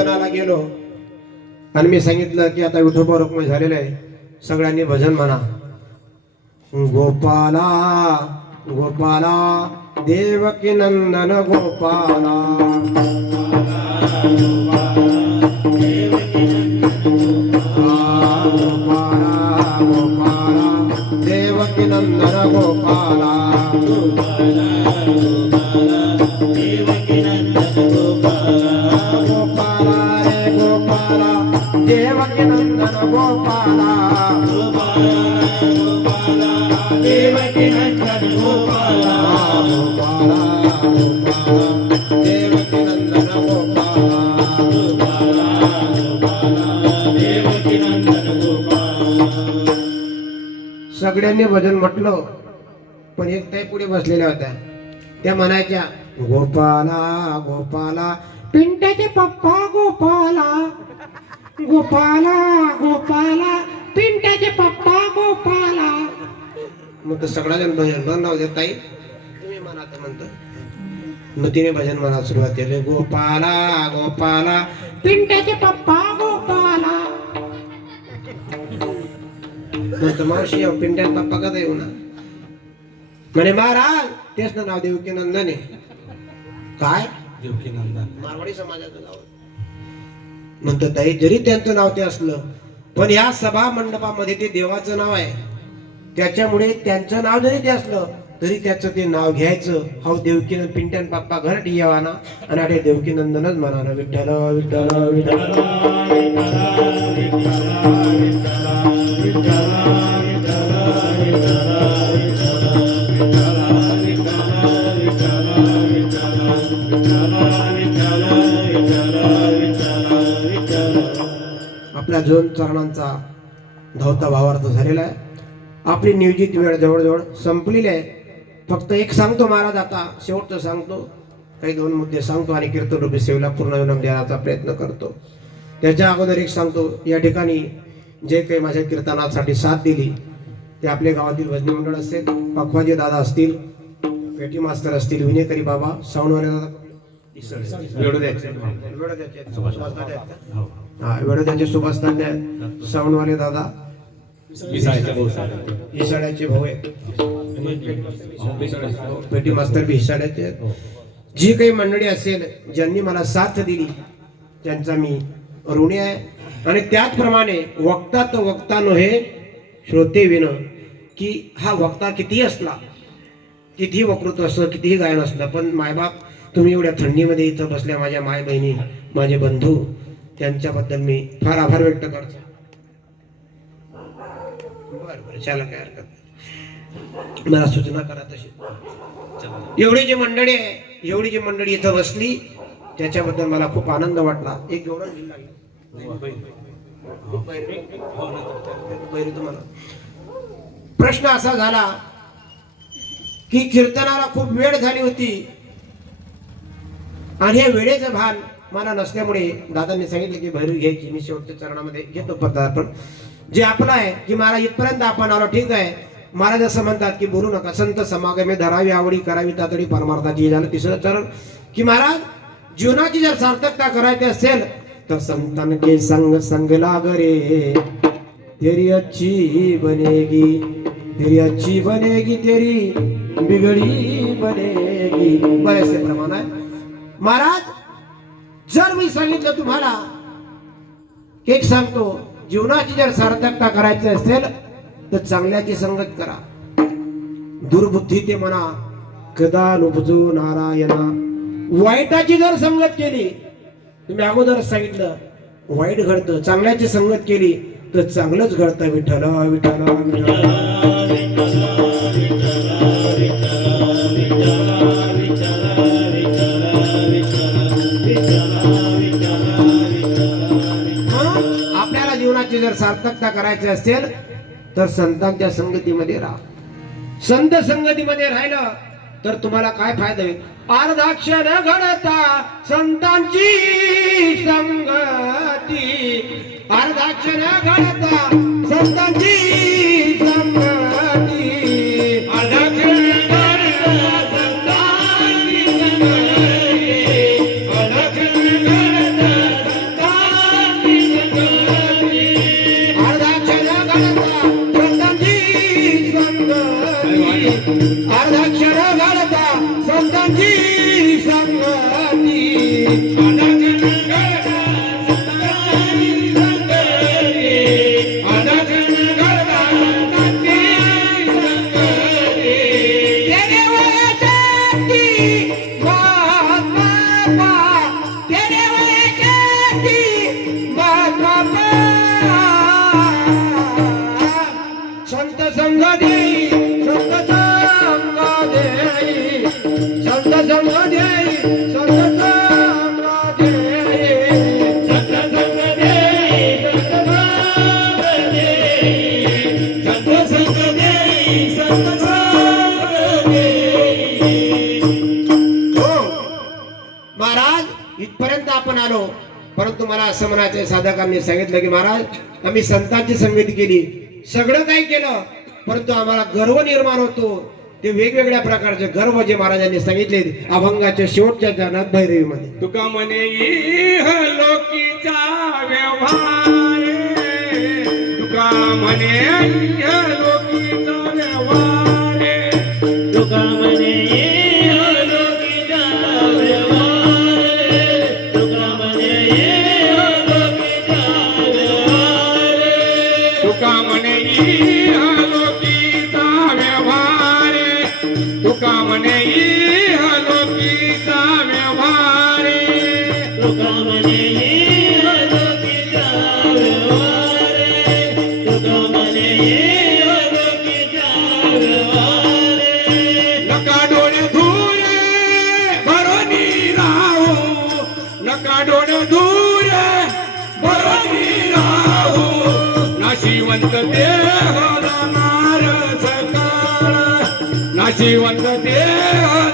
भजनाला गेलो आणि मी सांगितलं की आता विठोबा रुक्मिणी झालेलं आहे, सगळ्यांनी भजन म्हणा. गोपाला गोपाला देवकी नंदन गोपाला, गोपाला गोपाला देवकी नंदन गोपाला, गोपाला रे गोपाला देवकी नंदन गोपाला, देवकी नंदन गोपाला, गोपाला देवकी नंदन गोपाला, देवकी नंदन गोपाला. सगळ्यांनी भजन म्हटलं, पण एक ताई पुढे बसलेल्या होत्या. त्या म्हणायच्या गोपाला गोपाला पिंट्याचे पप्पा गोपाला, गोपाला गोपाला पिंट्याचे पप्पा गोपाला. मग तर सगळा जण भजन नाव देत ताई तुम्ही म्हणा तर म्हणतो. मग तिने भजन म्हणा सुरुवात केली. गोपाला गोपाला पिंट्याचे पप्पा गोपाला. म्हणतो मावशी पिंट्याचे पप्पा कसा येऊ ना म्हणे महाराज तेच ना नाव देवकी नंदन आहे. काय देवकी नंदन मारवाडी समाजाचं नाव म्हणतो ताई. जरी त्यांचं नाव ते असलं पण या सभा मंडपामध्ये ते देवाचं नाव आहे, त्याच्यामुळे त्यांचं नाव जरी ते असलं तरी त्याचं ते नाव घ्यायचं. हा देवकी पिंट्यान बाप्पा घर यावाना आणि अरे देवकी नंदनच म्हणा. विठ्ठल विठ्ठल विठ्ठल आपल्या दोन चरणांचा धावता भावार्थ झालेला आहे. आपली नियोजित वेळ जवळजवळ संपलेली आहे. फक्त एक सांगतो महाराज, आता शेवटचं सांगतो. काही दोन मुद्दे सांगतो आणि कीर्तन रूपी सेवेला पूर्ण विराम देण्याचा प्रयत्न करतो. त्याच्या अगोदर एक सांगतो, या ठिकाणी जे काही माझ्या कीर्तनासाठी साथ दिली ते आपल्या गावातील भजनी मंडळ असेल, पखवाजी दादा असतील, पेटी मास्तर असतील, विनेकरी बाबा, साऊंडवाले दादा, वेळोद्याचे सुभाषदादा, साऊंडवाले दादा, हिसाड्याचे भाऊ आहेत, पेटी मास्तर बी हिसाड्याचे आहेत. जी काही मंडळी असेल ज्यांनी मला साथ दिली त्यांचा मी ऋणी आहे. आणि त्याचप्रमाणे वक्ता तो वक्ता नव्हे श्रोते विन, की हा वक्ता कितीही असला, कितीही वक्तृत्व असलं, कितीही गायन असलं, पण मायबाप तुम्ही एवढ्या थंडीमध्ये इथं बसल्या, माझ्या माय बहिणी, माझे बंधू, त्यांच्याबद्दल मी फार आभार व्यक्त करतो. बरं चला काय हरकत नाही, मला सूचना करा तशी. एवढी जी मंडळी आहे, एवढी जी मंडळी इथं बसली त्याच्याबद्दल मला खूप आनंद वाटला. एक एवढा तुम्हाला प्रश्न असा झाला की कीर्तनाला खूप वेळ झाली होती आणि हे वेळेचं भान मला नसल्यामुळे दादांनी सांगितलं की भैरवी घ्यायची. मी शेवटच्या चरणामध्ये घेतो पदार्पण. जे आपलं आहे की महाराज इथपर्यंत आपण आलो, ठीक आहे. महाराज असं म्हणतात की बोलू नका, संत समागमे धरावी आवडी करावी तातडी परमार्थाची. हे झालं तिसरं चरण की महाराज जीवनाची जर सार्थकता करायची असेल तर संतन के संग संग लाग रे, तेरी अच्छी बनेगी, तेरी अच्छी बनेगी, तेरी बिगड़ी बनेगी. बरेचसे प्रमाण आहे महाराज. जर मी सांगितलं तुम्हाला, एक सांगतो, जीवनाची जर सार्थकता करायची असेल तर चांगल्याची संगत करा. दुर्बुद्धी ते म्हणा कदा नुपजो नारायणा. वाईटाची जर संगत केली, तुम्ही अगोदरच सांगितलं वाईट घडतं, चांगल्याची संगत केली तर चांगलंच घडतं. विठ्ठल विठ्ठल विठ्ठल. आपल्याला जीवनाची जर सार्थकता करायची असेल तर संतांच्या संगतीमध्ये राहा. संत संगतीमध्ये राहिलं तर तुम्हाला काय फायदा होईल? अर्धाक्षर घडता संतांची संगती, अर्धाक्षर घडता संतांची संगती, अर्धाक्षर घडता संतांची संगती, अर्धाक्षर घडता परंतु मला असं म्हणायचंय, साधकांनी सांगितलं की महाराज आम्ही संतांची संगती केली, सगळं काही केलं, परंतु आम्हाला गर्व निर्माण होतो. ते वेगवेगळ्या प्रकारचे गर्व जे महाराजांनी सांगितले अभंगाच्या शेवटच्या चरणात भैरवीमध्ये. तुका म्हणे इह लोकीचा व्यवहार, तुका म्हणे इह लोकीचा व्यवहार, तुका म्हणे इह लोकीचा व्यवहार, तुका म्हणे इह लोकीचा व्यवहार, तुका म्हणे इह लोकीचा व्यवहार, तुका म्हणे इह लोकीचा व्यवहार, तुका म्हणे इह लोकीचा व्यवहार, तुका म्हणे इह लोकीचा व्यवहार. नका डोळे धुरे भरोनी राहू, नका डोळे धुरे भरोनी राहू, नाशिवंत देह जाणार सकाळ, नाशिवंत देह